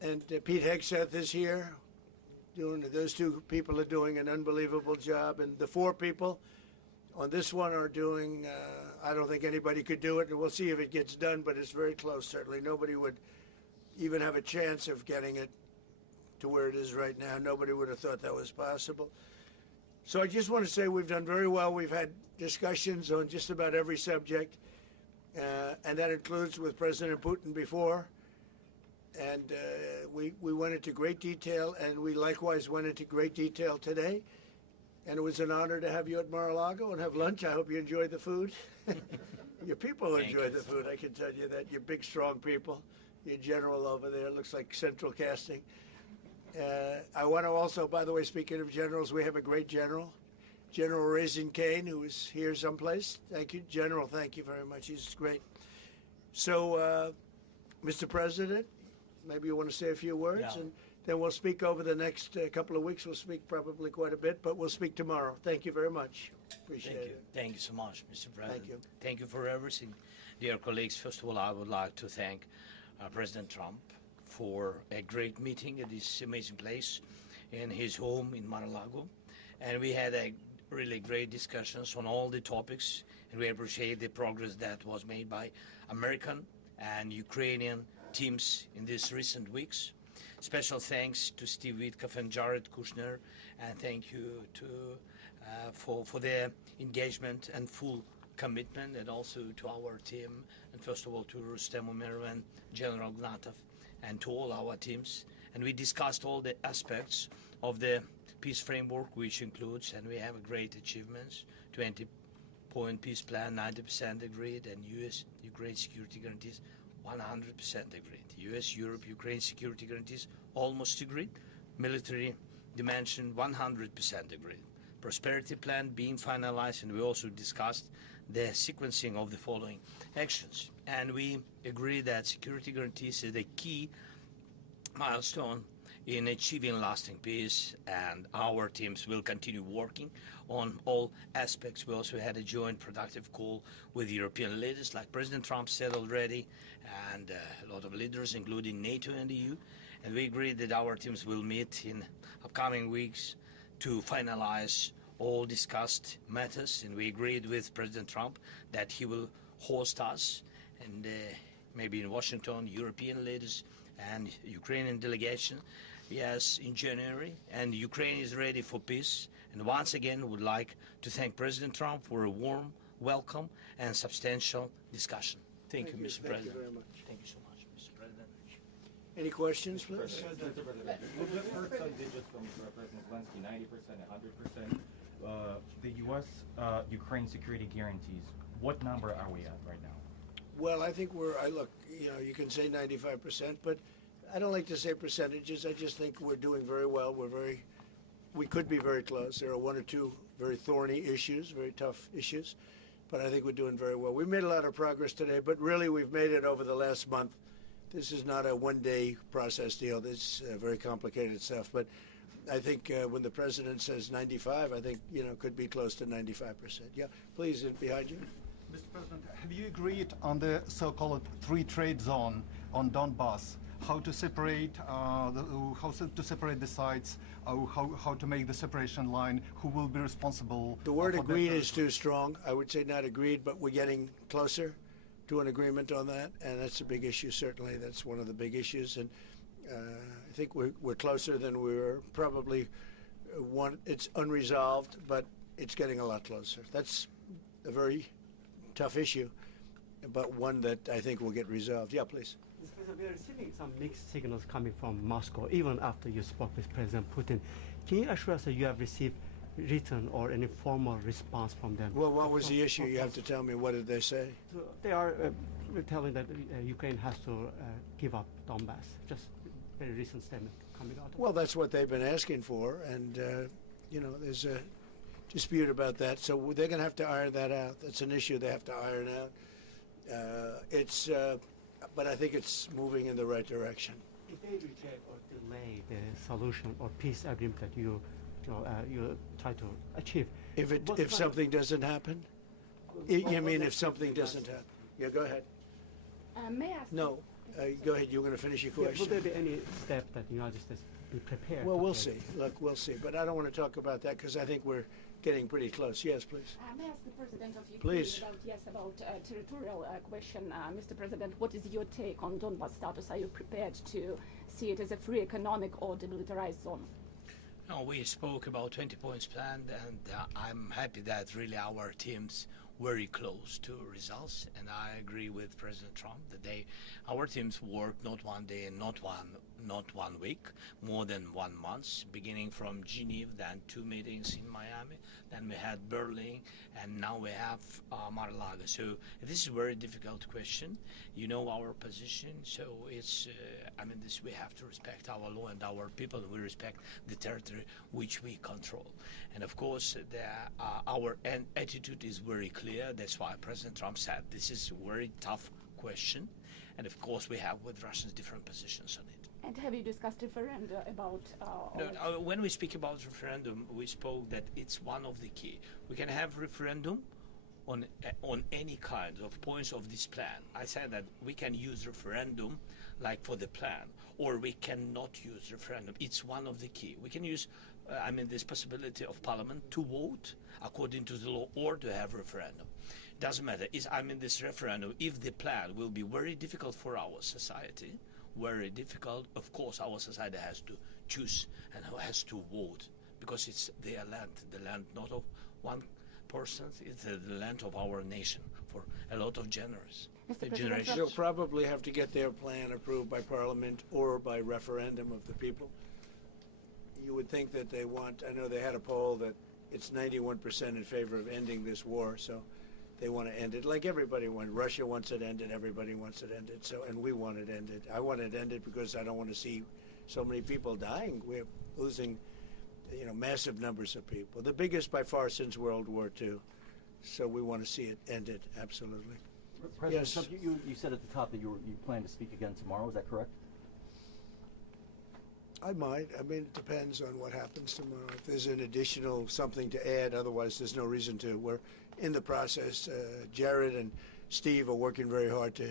And Pete Hegseth is here. Those two people are doing an unbelievable job. And the four people on this one are doing, I don't think anybody could do it. And we'll see if it gets done, but it's very close, certainly. Nobody would even have a chance of getting it to where it is right now. Nobody would have thought that was possible. So I just want to say we've done very well. We've had discussions on just about every subject, and that includes with President Putin before. And we went into great detail, and we likewise went into great detail today. And it was an honor to have you at Mar-a-Lago and have lunch. I hope you enjoyed the food. Your people enjoyed the food, I can tell you that. You're big, strong people. Your general over there looks like central casting. I want to also, by the way, speaking of generals, we have a great general, General Raisin Kane, who is here someplace. Thank you, General. Thank you very much. He's great. So, Mr. President, maybe you want to say a few words, and then we'll speak over the next couple of weeks. We'll speak probably quite a bit, but we'll speak tomorrow. Thank you very much. Appreciate it. Thank you so much, Mr. President. Thank you. Thank you for everything. Dear colleagues, first of all, I would like to thank President Trump for a great meeting at this amazing place in his home in Mar-a-Lago. And we had a really great discussions on all the topics, and we appreciate the progress that was made by American and Ukrainian teams in these recent weeks. Special thanks to Steve Witkoff and Jared Kushner, and thank you to for their engagement and full commitment, and also to our team, and first of all to Rustem Umerov and General Gnatov, and to all our teams. And we discussed all the aspects of the peace framework, which includes, and we have great achievements, 20-point peace plan, 90% agreed, and U.S.-Ukraine security guarantees, 100% agreed. U.S.-Europe-Ukraine security guarantees, almost agreed. Military dimension, 100% agreed. Prosperity plan being finalized, and we also discussed the sequencing of the following actions. And we agree that security guarantees is the key milestone in achieving lasting peace, and our teams will continue working on all aspects. We also had a joint productive call with European leaders, like President Trump said already, and a lot of leaders, including NATO and EU. And we agreed that our teams will meet in upcoming weeks to finalize all discussed matters. And we agreed with President Trump that he will host us, and maybe in Washington, European leaders and Ukrainian delegation, yes, in January. And Ukraine is ready for peace. And once again, would like to thank President Trump for a warm welcome and substantial discussion. Thank you, Mr. President. Thank you very much. Thank you so much, Mr. President. Any questions, please? Mr. President, with the first digits from President Zelenskyj, 90%, 100%, the U.S.-Ukraine security guarantees, what number are we at right now? Well, I think look, you can say 95%, but I don't like to say percentages. I just think we're doing very well. We could be very close. There are one or two very thorny issues, very tough issues, but I think we're doing very well. We made a lot of progress today, but really we've made it over the last month. This is not a one-day process deal. This is very complicated stuff, but I think when the president says 95, I think, could be close to 95%. Yeah, please, behind you. Mr. President, have you agreed on the so-called free trade zone on Donbass? How to separate the sides? How to make the separation line? Who will be responsible? The word agreed is too strong. I would say not agreed, but we're getting closer to an agreement on that, and that's a big issue. Certainly, that's one of the big issues, and I think we're closer than we were probably. It's unresolved, but it's getting a lot closer. That's a very tough issue, but one that I think will get resolved. Yeah, please. We are receiving some mixed signals coming from Moscow, even after you spoke with President Putin. Can you assure us that you have received written or any formal response from them? Well, what was the issue? You have to tell me. What did they say? So they are telling that Ukraine has to give up Donbass. Just a very recent statement coming out. Well, that's what they've been asking for, and there's a dispute about that. So they're going to have to iron that out. That's an issue they have to iron out. But I think it's moving in the right direction. If they reject or delay the solution or peace agreement that you try to achieve, if something doesn't happen, you mean if something doesn't happen? Yeah, go ahead. May I ask? No, Go ahead. You were going to finish your Yeah, will question. there be any step that the United States be prepared? Well, to we'll take? see. Look, we'll see. But I don't want to talk about that because I think we're getting pretty close. Yes, please. May I ask the President of Ukraine Please. about territorial question? Mr. President, what is your take on Donbas status? Are you prepared to see it as a free economic or demilitarized zone? No, we spoke about 20 points plan, and I'm happy that really our teams very close to results, and I agree with President Trump that our teams worked not one day and not one week, more than 1 month, beginning from Geneva, then 2 meetings in Miami, then we had Berlin, and now we have Mar-a-Lago. So this is a very difficult question. You know our position, so it's we have to respect our law and our people, and we respect the territory which we control. And of course, our attitude is very clear. That's why President Trump said this is a very tough question. And of course, we have with Russians different positions on it. And have you discussed referenda about? No, when we speak about referendum, we spoke that it's one of the key. We can have referendum on any kind of points of this plan. I said that we can use referendum like for the plan, or we cannot use referendum. It's one of the key. We can use this possibility of parliament to vote according to the law or to have referendum. Doesn't matter. This referendum, if the plan will be very difficult for our society, very difficult, of course our society has to choose and has to vote, because it's their land, the land not of one person, it's the land of our nation for a lot of generations. They'll probably have to get their plan approved by Parliament or by referendum of the people. You would think that they want, I know they had a poll that it's 91% in favor of ending this war, so they want to end it like everybody wants. Russia wants it ended, everybody wants it ended, so, and we want it ended. I want it ended because I don't want to see so many people dying. We're losing, massive numbers of people, the biggest by far since World War II. So we want to see it ended, absolutely. President Yes. Trump, you said at the top that you plan to speak again tomorrow. Is that correct? I might. It depends on what happens tomorrow. If there's an additional something to add, otherwise there's no reason to. We're in the process. Jared and Steve are working very hard to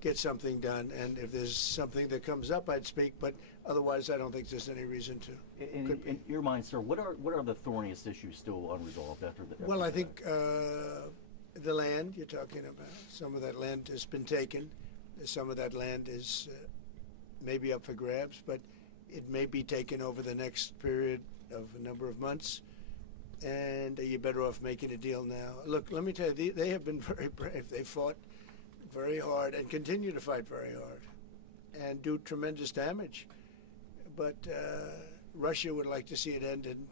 get something done, and if there's something that comes up, I'd speak, but otherwise I don't think there's any reason to. In your mind, sir, what are the thorniest issues still unresolved after the? Well, I think the land you're talking about, some of that land has been taken. Some of that land is maybe up for grabs, but it may be taken over the next period of a number of months, and you're better off making a deal now. Look, let me tell you, they have been very brave. They fought very hard and continue to fight very hard and do tremendous damage. But Russia would like to see it end, and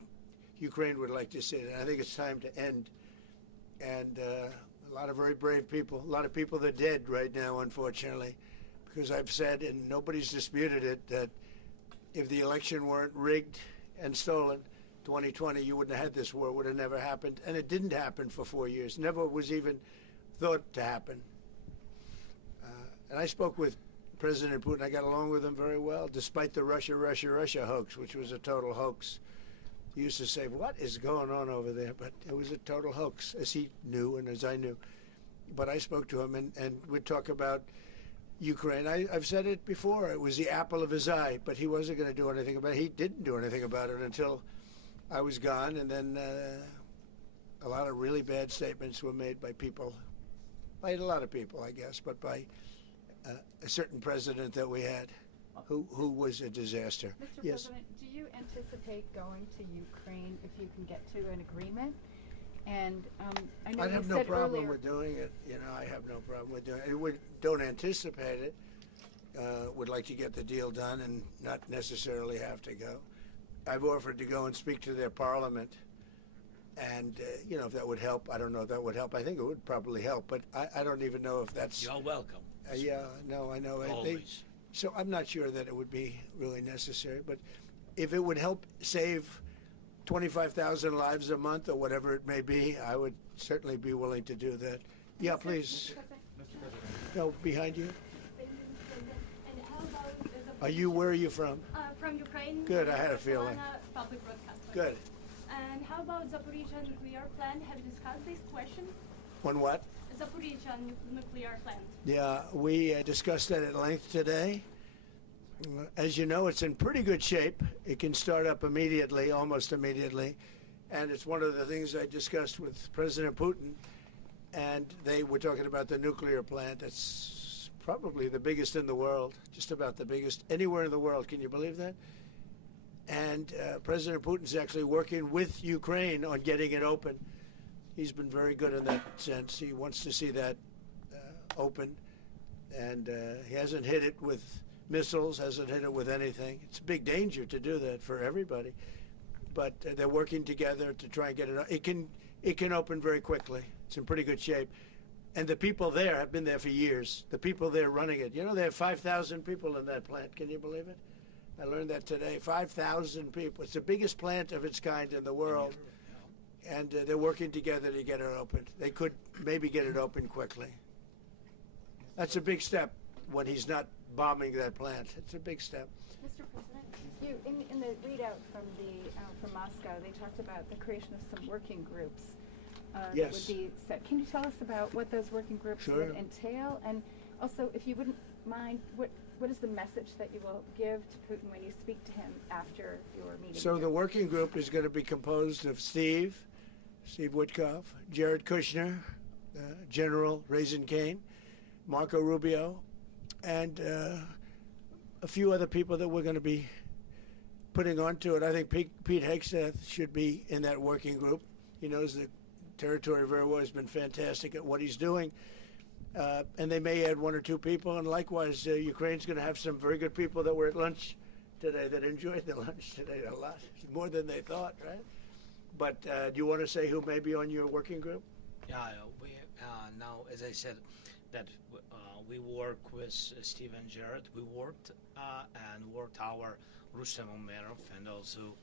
Ukraine would like to see it. And I think it's time to end. And a lot of very brave people, a lot of people that are dead right now, unfortunately, because I've said, and nobody's disputed it, that if the election weren't rigged and stolen, 2020, you wouldn't have had this war. It would have never happened. And it didn't happen for 4 years. Never was even thought to happen. And I spoke with President Putin. I got along with him very well, despite the Russia hoax, which was a total hoax. He used to say, what is going on over there? But it was a total hoax, as he knew and as I knew. But I spoke to him, and we'd talk about Ukraine. I've said it before. It was the apple of his eye, but he wasn't going to do anything about it. He didn't do anything about it until I was gone, and then a lot of really bad statements were made by people, by a lot of people, I guess, but by a certain president that we had who was a disaster. Mr. Yes. President, do you anticipate going to Ukraine if you can get to an agreement? And I know I'd you have no said problem earlier, with doing it. I have no problem with doing it. We don't anticipate it. Would like to get the deal done and not necessarily have to go. I've offered to go and speak to their parliament, and if that would help. I don't know if that would help. I think it would probably help, but I don't even know if that's. You're welcome. Yeah, no, I know. Always. So I'm not sure that it would be really necessary, but if it would help save 25,000 lives a month or whatever it may be, I would certainly be willing to do that. Yeah, please. No, behind you. And how about Where are you from? from Ukraine? Good, I had a feeling. Public broadcast. Good. And how about Zaporizhia nuclear plant? Have you discussed this question? On what? Zaporizhzhia nuclear plant? Yeah, we discussed that at length today. As you know, it's in pretty good shape. It can start up immediately, almost immediately. And it's one of the things I discussed with President Putin. And they were talking about the nuclear plant. It's probably the biggest in the world, just about the biggest anywhere in the world. Can you believe that? And President Putin's actually working with Ukraine on getting it open. He's been very good in that sense. He wants to see that open. And he hasn't hit it with missiles, hasn't hit it with anything. It's a big danger to do that for everybody. But they're working together to try and get it. It can open very quickly. It's in pretty good shape. And the people there have been there for years. The people there running it. You know, they have 5,000 people in that plant. Can you believe it? I learned that today. 5,000 people. It's the biggest plant of its kind in the world. And they're working together to get it opened. They could maybe get it open quickly. That's a big step when he's not bombing that plant. It's a big step. Mr. President, in the readout from Moscow, they talked about the creation of some working groups. Yes. Would be set. Can you tell us about what those working groups Sure. would entail? And also, if you wouldn't mind, what is the message that you will give to Putin when you speak to him after your meeting? So the working group is going to be composed of Steve Witkoff, Jared Kushner, General Raisin Kane, Marco Rubio, and a few other people that we're going to be putting onto it. I think Pete Hegseth should be in that working group. He knows the territory very well. He's been fantastic at what he's doing. And they may add one or two people. And likewise, Ukraine's going to have some very good people that were at lunch today that enjoyed the lunch today a lot, more than they thought, right? But do you want to say who may be on your working group? Yeah, we now, as I said, that we work with Steve and Jared. We worked our Rustem Umerov and also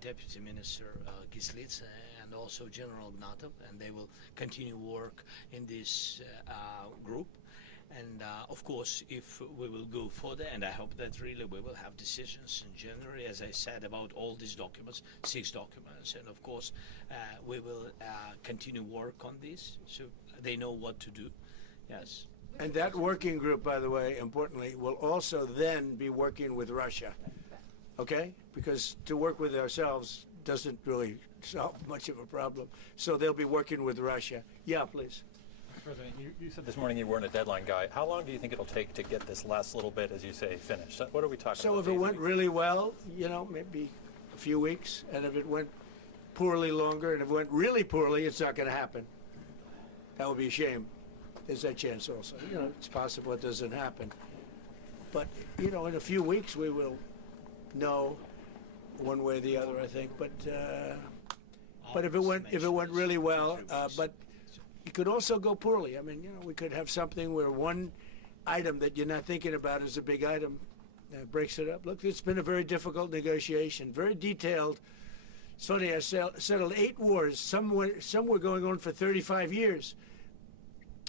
Deputy Minister Gislitz and also General Gnatov, and they will continue work in this group. And of course, if we will go further, and I hope that really we will have decisions in January, as I said, about all these documents, 6 documents, and of course, we will continue work on this, so they know what to do. Yes. And that working group, by the way, importantly, will also then be working with Russia, okay? Because to work with ourselves doesn't really solve much of a problem. So they'll be working with Russia. Yeah, please. President, you said this morning you weren't a deadline guy. How long do you think it'll take to get this last little bit, as you say, finished? What are we talking about? So if it went really well, you know, maybe a few weeks. And if it went poorly, longer. And if it went really poorly, it's not going to happen. That would be a shame. There's that chance also. You know, it's possible it doesn't happen. But, you know, in a few weeks we will know one way or the other, I think. But if it went really well, but it could also go poorly. I mean, you know, we could have something where one item that you're not thinking about is a big item breaks it up. Look, it's been a very difficult negotiation, very detailed. It's funny, I settled 8 wars. Some were going on for 35 years.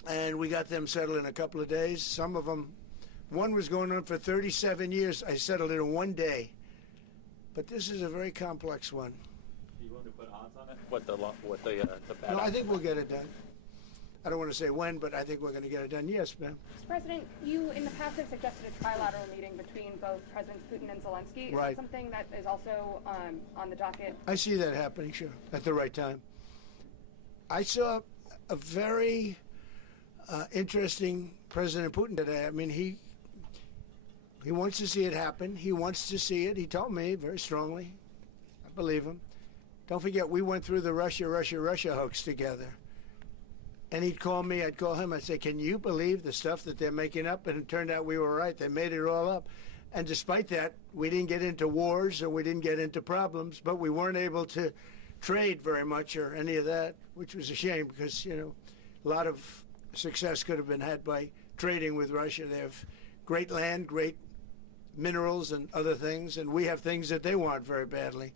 And we got them settled in a couple of days. Some of them, one was going on for 37 years. I settled it in 1 day. But this is a very complex one. Do you want to put odds on it? What the bad? No, I think we'll get it done. I don't want to say when, but I think we're going to get it done. Yes, ma'am. Mr. President, you in the past have suggested a trilateral meeting between both Presidents Putin and Zelenskyj. Right. Is that something that is also on the docket? I see that happening, sure, at the right time. I saw a very interesting President Putin today. I mean, he wants to see it happen. He wants to see it. He told me very strongly. I believe him. Don't forget, we went through the Russia hoax together. And he'd call me, I'd call him, I'd say, can you believe the stuff that they're making up? And it turned out we were right. They made it all up. And despite that, we didn't get into wars or we didn't get into problems, but we weren't able to trade very much or any of that, which was a shame because, you know, a lot of success could have been had by trading with Russia. They have great land, great minerals and other things, and we have things that they want very badly.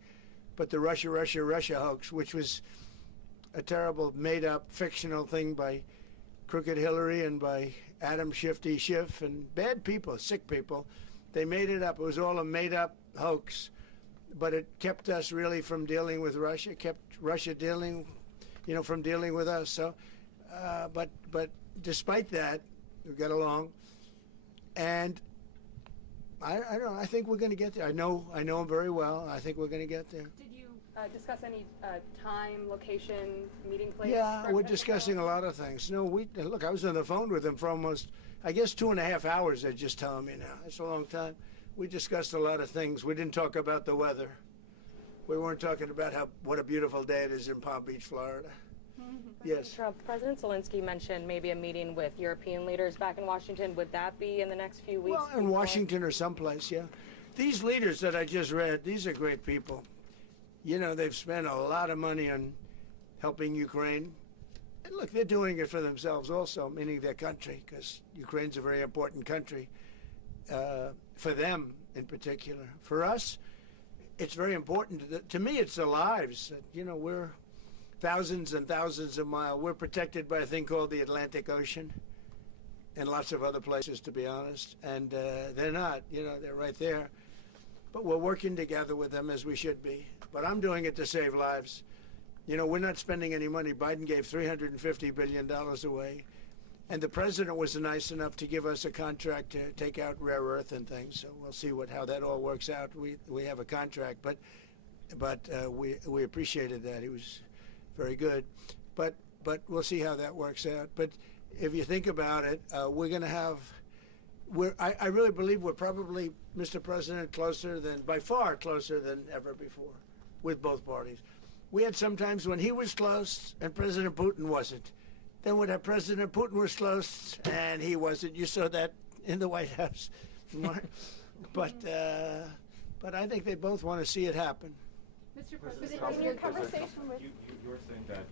But the Russia hoax, which was a terrible, made-up, fictional thing by Crooked Hillary and by Adam Shifty Schiff and bad people, sick people, they made it up. It was all a made-up hoax. But it kept us really from dealing with Russia, kept Russia dealing, you know, from dealing with us. So But despite that, we got along, and I don't know. I think we're going to get there. I know him very well. I think we're going to get there. Did you discuss any time, location, meeting place? Yeah, we're discussing a lot of things. No, look. I was on the phone with him for almost, I guess, 2.5 hours. They're just telling me now. That's a long time. We discussed a lot of things. We didn't talk about the weather. We weren't talking about what a beautiful day it is in Palm Beach, Florida. Yes. Trump, President Zelenskyj mentioned maybe a meeting with European leaders back in Washington. Would that be in the next few weeks? Well, in Washington or someplace, yeah. These leaders that I just read, these are great people. You know, they've spent a lot of money on helping Ukraine. And look, they're doing it for themselves also, meaning their country, because Ukraine's a very important country for them in particular. For us, it's very important. To me, it's the lives. You know, we're thousands and thousands of miles. We're protected by a thing called the Atlantic Ocean and lots of other places, to be honest. And they're not, you know, they're right there. But we're working together with them as we should be. But I'm doing it to save lives. You know, we're not spending any money. Biden gave $350 billion away. And the president was nice enough to give us a contract to take out rare earth and things. So we'll see how that all works out. We have a contract, but we appreciated that. He was very good. But we'll see how that works out. But if you think about it, we're going to have. I really believe we're probably, Mr. President, by far closer than ever before, with both parties. We had some times when he was close and President Putin wasn't. Then when President Putin was close and he wasn't, you saw that in the White House. But I think they both want to see it happen. Mr. President, in your conversation with... You're saying that,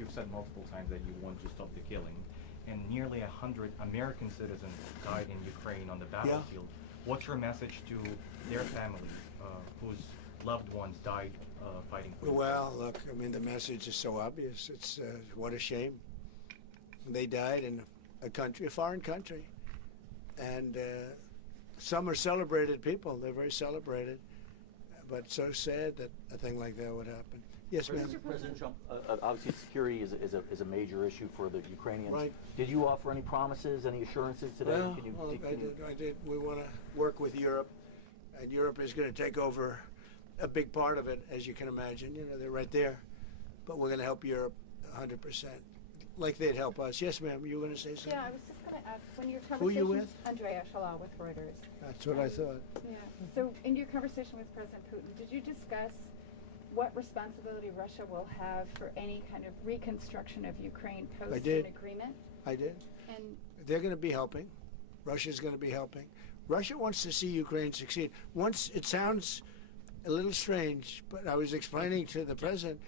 you've said multiple times that you want to stop the killing, and nearly 100 American citizens died in Ukraine on the battlefield. Yeah. What's your message to their families whose loved ones died fighting for Ukraine? Well, look, I mean, the message is so obvious. It's what a shame. They died in a foreign country. And some are celebrated people. They're very celebrated. But so sad that a thing like that would happen. Yes, ma'am. President Trump, obviously security is a major issue for the Ukrainians. Right. Did you offer any promises, any assurances today? Well, I did. We want to work with Europe. And Europe is going to take over a big part of it, as you can imagine. You know, they're right there. But we're going to help Europe 100%. Like they'd help us. Yes, ma'am. You were going to say something? Yeah, I was just going to ask, when your conversation... Who are you with? Andrea Shala with Reuters. That's what I thought. Yeah. So in your conversation with President Putin, did you discuss what responsibility Russia will have for any kind of reconstruction of Ukraine post an agreement? I did. And they're going to be helping. Russia's going to be helping. Russia wants to see Ukraine succeed. Once, it sounds a little strange, but I was explaining to the president,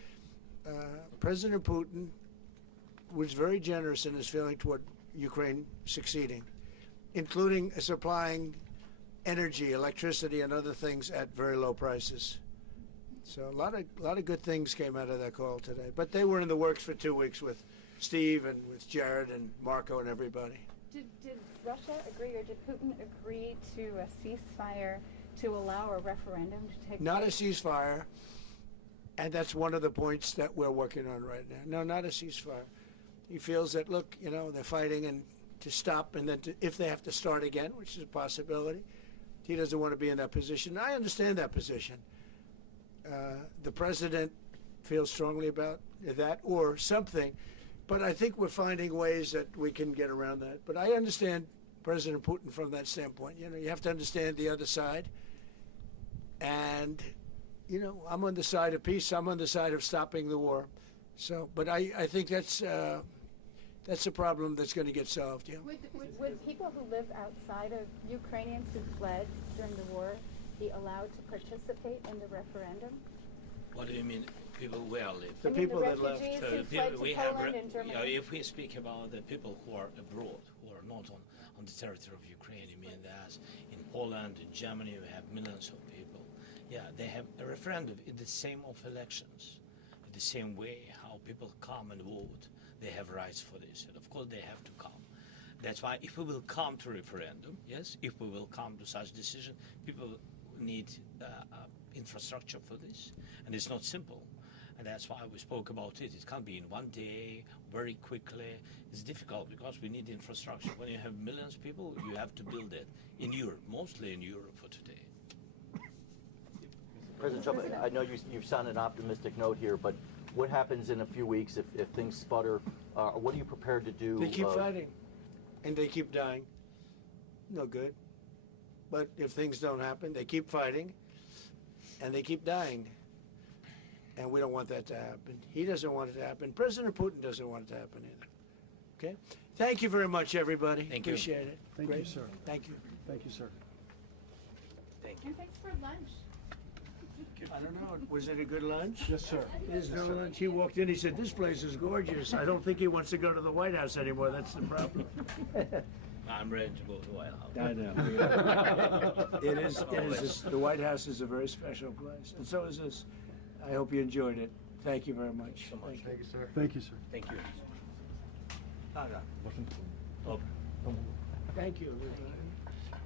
President Putin was very generous in his feeling toward Ukraine succeeding, including supplying energy, electricity, and other things at very low prices. So a lot of good things came out of that call today. But they were in the works for 2 weeks with Steve and with Jared and Marco and everybody. Did Russia agree, or did Putin agree to a ceasefire to allow a referendum to take place? Not a ceasefire, and that's one of the points that we're working on right now. No, not a ceasefire. He feels that, look, you know, they're fighting and to stop, and then if they have to start again, which is a possibility, he doesn't want to be in that position. I understand that position. The president feels strongly about that or something, but I think we're finding ways that we can get around that. But I understand President Putin from that standpoint. You know, you have to understand the other side. And, you know, I'm on the side of peace. I'm on the side of stopping the war. So, but I think that's a problem that's going to get solved. Yeah. Would people who live outside of Ukrainians who fled during the war be allowed to participate in the referendum? What do you mean, people where live? The people that left. Who fled to Poland and Germany. You know, if we speak about the people who are abroad, who are not on the territory of Ukraine, you mean that in Poland, in Germany, we have millions of people. Yeah, they have a referendum in the same of elections, in the same way how people come and vote. They have rights for this, and of course they have to come. That's why if we will come to referendum, yes, if we will come to such decision, people need infrastructure for this, and it's not simple. And that's why we spoke about it. It can't be in 1 day very quickly. It's difficult because we need infrastructure. When you have millions of people, you have to build it in Europe, mostly in Europe for today. President Trump, I know you've sounded an optimistic note here, but what happens in a few weeks if things sputter? What are you prepared to do? They keep fighting, and they keep dying. No good. But if things don't happen, they keep fighting, and they keep dying. And we don't want that to happen. He doesn't want it to happen. President Putin doesn't want it to happen either. Okay? Thank you very much, everybody. Thank you. Appreciate it. Thank Great. you, sir. Thank you. Thank you, sir. Thank you. And thanks for lunch. I don't know. Was it a good lunch? Yes, sir. There's no lunch. He walked in. He said, "This place is gorgeous." I don't think he wants to go to the White House anymore. That's the problem. I'm ready to go to the White House. I know. It is. The White House is a very special place, and so is this. I hope you enjoyed it. Thank you very much. So much. Thank you, sir. Thank you, sir. Thank you. Thank you.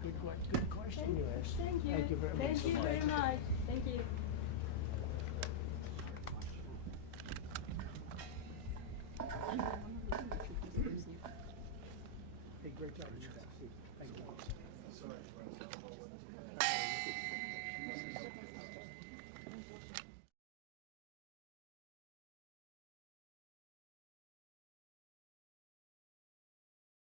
Good question you asked. Thank you. Thank you very much. Thank you very much. Thank you.